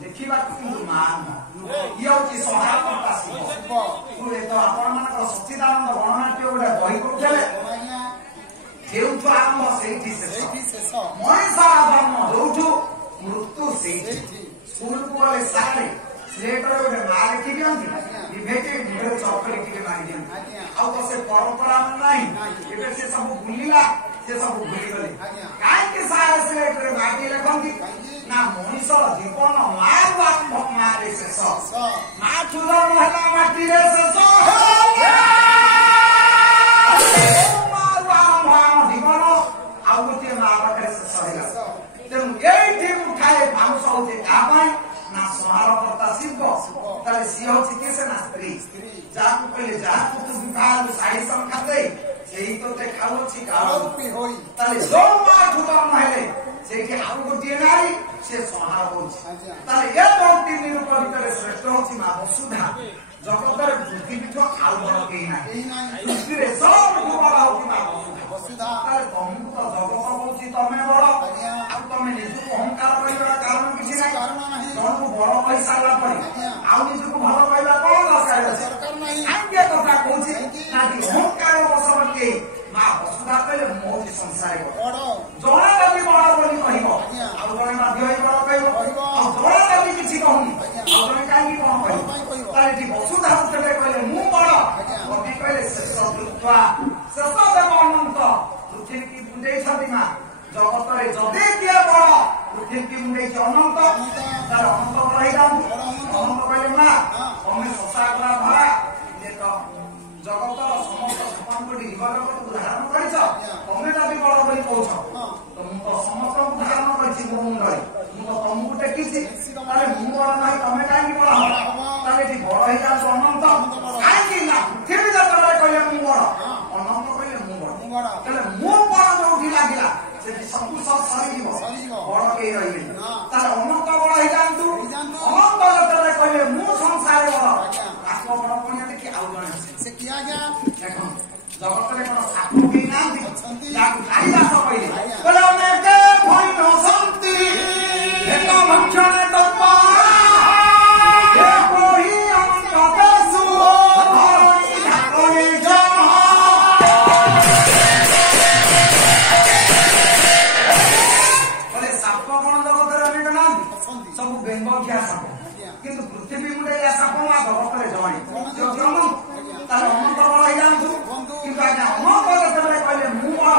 देखा मान ये हूँ सहायता तो आपण मान सच्चिदानंद गणनाट्य गोटे बही पढ़ुले जो आरंभ से शेष मनीष जन्म जो मृत्यु से स्कूल को गले सारे स्लेटर गोटे माँ लिखि दिखती मुझे चौकड़ी टे मारी दिखती आउ तो से परंपरा ना से सब भूलला से सब भूलीगले कहीं सारे स्लेटर माटी लिखती ना मनीष जीवन मारे शेष माँ चूलन है माटी शेष जीवन आउ गोटे माँ पाखे शेष है तेणु ये उठाए बाउंस होते ना संहारकर्ता शिव ताले सी हूँ किए से ना स्त्री जहाँ कहले जहाँ तू विवाह शाही संख्या दे तो खाऊँगी गाड़ी जो माँ जन्म है से आउ गोटे नारी से संहार हो तीन रूप भितर श्रेष्ठ हूँ माँ वसुधा जगत पृथ्वी आउ बड़ कहीं ना पृथ्वी सब बड़ हूँ माँ वसुधा तुमको तो जगत हूँ तमें बड़ आमे निज अहंकार कारण किसी ना जन को बड़ कही सारा आउ निज को भल कहला कौन दरकार आगे कथा कहूँ ना अहंकार बसवर्ती माँ वसुधा कहले मो संसार जड़े जदि बड़ बोली कह आउ जड़े बाध्य बड़ कह जड़े जदि किसी कहूनी आउ जड़े कहीं कौन कह वसुधा उठे कहले मु बड़ कवि कहले शेष दृत्वा शेष देव अनंत पृथ्वी की बुझे माँ जगत जदि किए बड़ पृथ्वी मुंडे अनंत तार अनंत बढ़ाई अनंत कहले माँ तमें शशा करा भरा जगत समस्त सपन को जीवजगत धारण कर तमें जब बड़ बोली कौच तो मुझे समस्त धारण कर मुंडे मुझे तुमको टेकी मु बड़ ना तमें कहीं बड़ हम बड़ हो जाए अनंत कहीं पृथ्वी जब कहले मु बड़ अनंत कहले मु बड़ मु बड़ जो लगे सब सरी बड़ कई रही अनंत बड़ हो जातु अनंत जब कहले मु संसार बड़ आत्म बड़ पुण्य देखिए आउ जड़े देख जगत में कौन साधु भी ना कालिदास कहले सब बेंगिया साप किंतु पृथ्वी मुंडे साप जगत जड़े अनंत बड़ जातु कि अनंत जब कहले मु बड़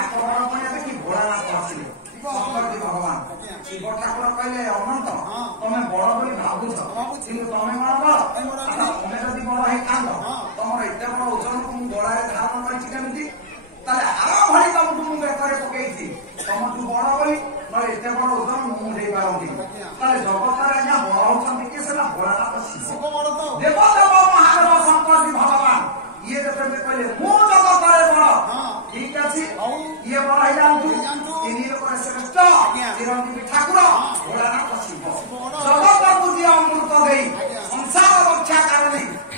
आत्म बड़ पुण्य देखी भोलानाथ आसिले शंकर भगवान शिव ठाकुर कहले अनंत तमें बड़ बोली भावुच कि तमें कौन बड़ तमें जब बड़ है कांद तुम एत बड़ ओजन को गड़े धारण करमी आर भाई तुमको मुझे बेकर पकई तुम तू बड़ बोली एत बड़ ओजन मुझे पारती जगत आज्ञा बड़ होती किए से भोलानाथ शिव देवदेव महादेव शंकर जी भगवान ये जो कहले मु जगत बड़ ठीक अच्छे ये बड़ हो जातु तीन लोक श्रेष्ठ चिरंजीवी ठाकुर भोलानाथ शिव जगत को जी अमृत दे संसार रक्षा कारण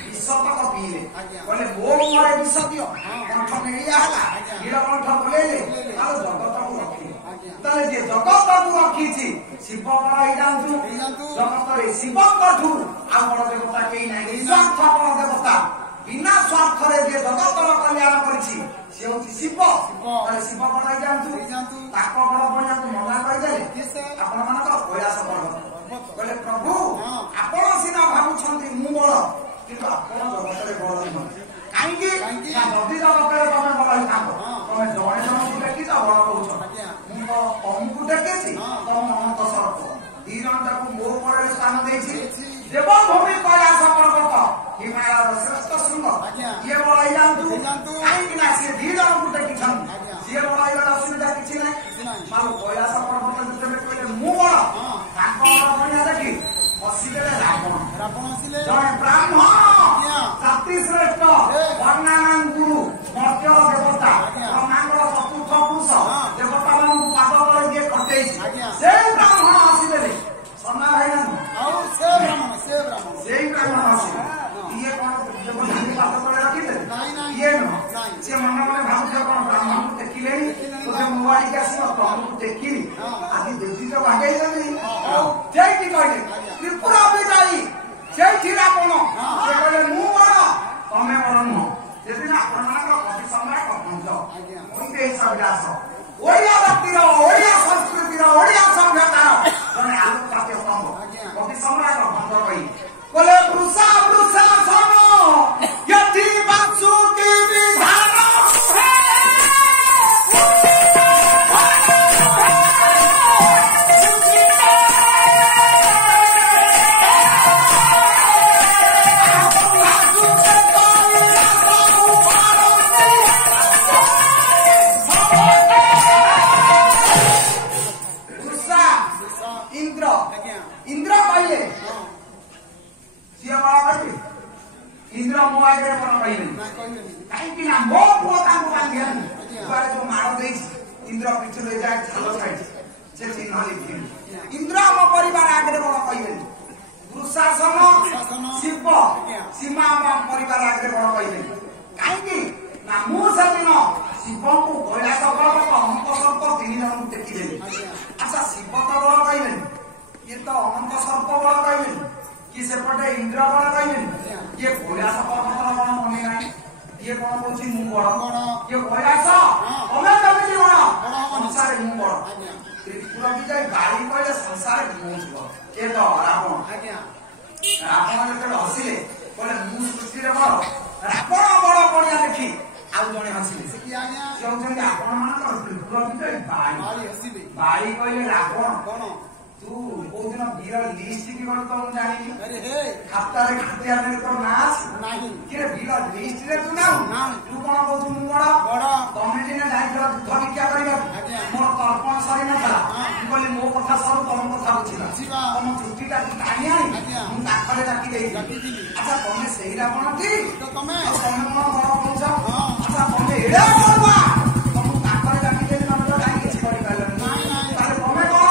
विश्वतक पीले कहले मो मुहर विष दियो कंठ नेड़िया है नीलकंठ बोलेले जगत को रखी जे जगत को रखी शिव बड़ हो जातु जगत शिवठू आ बड़ देवता कहीं ना निस्वार्थ बड़ देवता बिना स्वार्थ जे जगत कल्याण कर शिव शिव बड़ हो जातु बड़ बड़ा मना करदे आपण मान कैलाश पर्वत कहले प्रभु आपण सीना भावुं मु बड़ कि जगत बड़ नुह कहीं जदि जगत तमें बड़ होता तमें जड़े जन देखी बड़ कौच तुमको टेकी तुम अनंत सर्प दी जन तक मो पर स्थान देवभूमि कैलाश पर्वत हिमालय श्रेष्ठ शृंग ये बड़ हो जातु कहीं सी दी जन को टेकी सी बड़ हो असुविधा किसी ना मानो कैलाश पर्वत जो कहले मु बड़ देखी बसीदेले रावण जड़े ब्राह्मण जाति श्रेष्ठ वर्णानाम गुरु मर्त्य देवता ब्रह्मांडर चतुर्थ पुरुष देवता मान पाद तले दिए कटे से ब्राह्मण आसीदेले सना भाई से ब्राह्मण आसीले ये कौन देवता पाद तले रखी ये नुह सी मन मन भाव कौन ब्राह्मण को देखिले तो मोबाइल के आस टेकी आदि देवी जो भागे कहले ଏଠି ରାବଣ ସେ କହିଲେ ମୁଁ ବଡ ତମେ ବଡ ନୁହଁ ସେଦିନ ଆପଣମାନଙ୍କର କବି ସମ୍ରାଟ କପଞ୍ଜ ମହିତେ ହିସାବରେ ଆସ ଓଡ଼ିଆ ଜାତିର ଓଡ଼ିଆ ସଂସ୍କୃତିର ଓଡ଼ିଆ ସଭ୍ୟତାର ଜଣେ ଆଲୋକପାତୀୟ ସ୍ତମ୍ଭ କବି ସମ୍ରାଟ କପଞ୍ଜ କହିଲେ ବୃଷା ବୃଷା ଶୁଣ ଏଠି ବାସୁକି ବିଧାନ इंद्र कहले इंद्र मो आगे कौन कहले कहीं मो पुओ बांधिया जो माड़ दे इंद्र पिछले जाए छाल छाई से चिन्ह लिखी इंद्र मो परिवार आगे कौन कहले दुशासन शिव सीमा परिवार आगे कौन कहले कहीं मुझे शिव को कैलाश पर्वत अनंत सर्प 3 जन देखिदेली अच्छा शिव तो बड़ कहले ये तो अनंत सर्प बड़ कहले कि सेपटे इंद्र बड़ कहले ये कैलाश पर्वत बड़ मने ना ये कौन बोलछि मु बड़ ये कैलाश तमे केमिति बड़ संसार मु बड़ त्रिपुरा भी जाय गाड़ी कहले संसार मु बड़ ये तो रावण रावण जेते हसिले कहले मु सृष्टि रे बड़ रावण बड़ बढिया देखि आउ जने हसिले से होउछन आपण मानकर त्रिपुरा भी जाय बाड़ी हसिले बाड़ी कहले रावण कोन तू कोदिन वीर लिस्ट की गण तो जानि अरे हे खाता रे खातिया रे तो नाच नाही के वीर लिस्ट रे तू ना तू कोन कहू मु बड़ तमे दिने जाई युद्ध विख्या करिया मोर तर्पण सरी न था बोली मो कथा सब तम कथा बुझिला तम चुट्टीटा टाणी आनी मु ताकरे डाकी देई अच्छा तमे सेही रावण की तो तमे कोन बड़ पहुंच अच्छा तमे एडा करबा तम ताकरे डाकी देई न तो जाई किछि करि पाइला नाही नाही तारे तमे बड़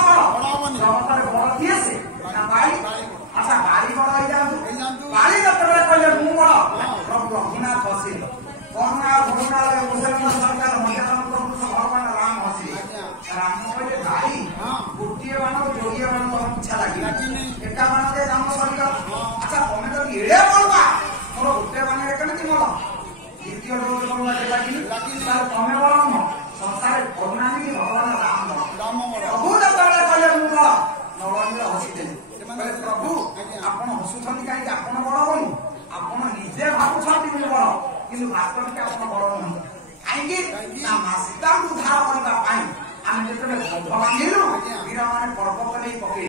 जगतारे बड़ किए से ना बाड़ी अच्छा बाड़ी बड़ हो जांतु बाड़ी जतबे कहले मु बड़ प्रभु रघुनाथ हसिल करुणा करुणा मुसलमान सरकार मध्यान प्रभु भगवान राम हसिल राम कहले बाड़ी गोटिए मानव जोड़िए मानव इच्छा लागी एका मानव के काम सरकार अच्छा तमे तो एड़े बोलबा मोर गोटे माने केमिति मोर द्वितीय रोज बोलबा लागी तार तमे बड़ न संसार करुणा नि भगवान राम प्रभु जतबे कहले मु बड़ नवनीर हसिदेले प्रभु आपण हसुछंती काई आपण बड़ बोली आपण निजे भाबुछंती मु बड़ किंतु वास्तविक आपण बड़ नहं काईकि ना सीता को उद्धार करबा पाई आमे जेतबे भगवान वीर माने पर्वत नै पके